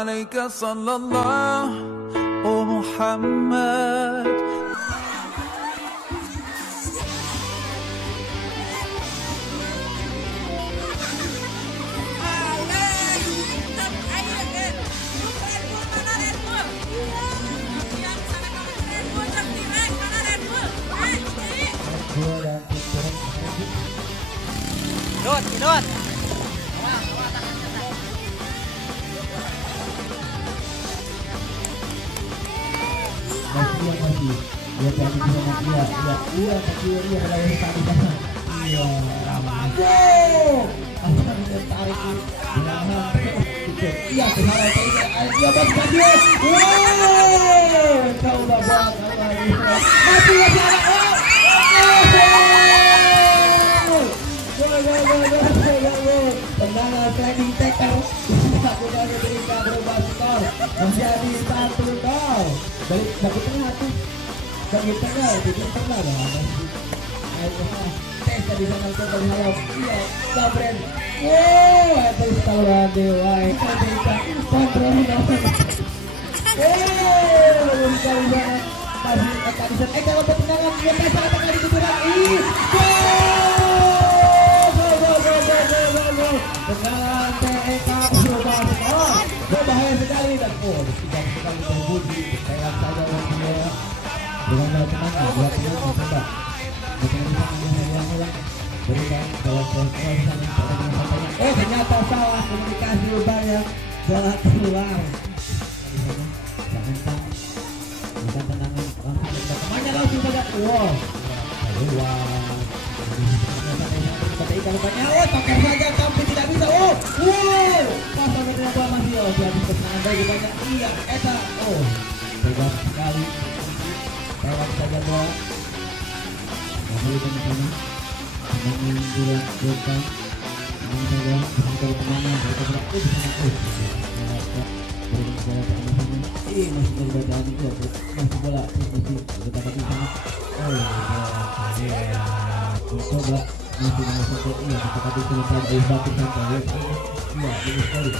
alaika sallallahu Muhammad. Dot. Masih. Dia tadi sama dia. Iya, dia lagi tadi sana. Iya, ramai. Asal dia tarik iya, kesalahan saya. Dia bagi dia. Kau udah buat lagi. Masih ada. Tendangan sliding tackle dilakukan ketika berubah skor menjadi 1-0. Bagi tengah tuh, bagi tengah jadi tengah dong. Tes tadi sana untuk berhalap. Iya, Gabriel. Itu salah dewa. Bisa kontrol dong. Sekali banget. Tadi sana kalau tendangan dia pesa tengah di kuburan. Tendangan TEK berubah skor. Berbahaya sekali dan tidak sekali terbunyi. Saya saja orang dia dengan tenang dua pemain mencoba. Berikan kalau ternyata salah komunikasi banyak bola keluar. Jangan bukan tendangan langsung ke temannya langsung saja. Keluar. Pakai saja tapi tidak bisa. Pasal ternyata masih habis kesenangan bagi banyak. Iya, eta. Tegas sekali. Lewat saja bola. Kembali teman-teman. Menunjukkan kita. Saja bersama temannya. Masih berbedaan itu. Masih bola. Kita dapat di sana. Coba masih satu kita tadi selesai dari batu sampai iya ini sekali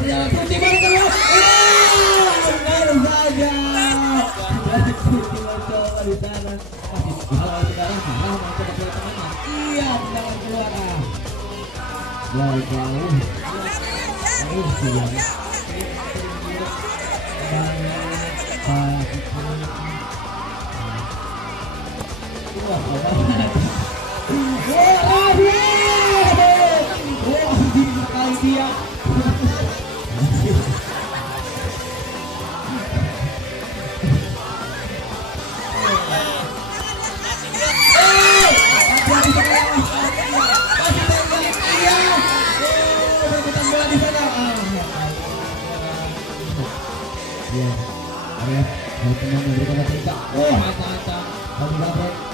dia putih baru keluar benar saja dari coba di sana masih kalau sekarang salah mau coba ke temannya iya tendangan keluar jauh siang dia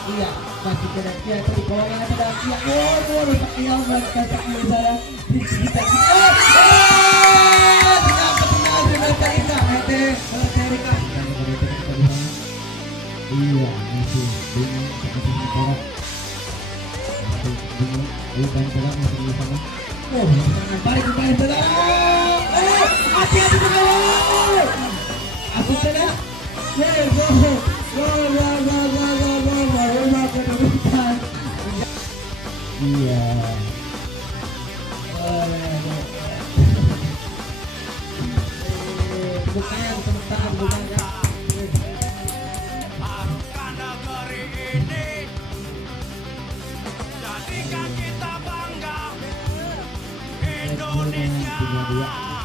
iya masih kena dia tapi kolongan sedang siap rusak hilang dan kacak ini saya kita iya masih bingung seperti sekarang masih bingung bukan sekarang masih di sana tarik kembali sekarang hati-hati sekarang aku kena iya bukannya sebentar bukannya negeri ini jadikan kita bangga Indonesia.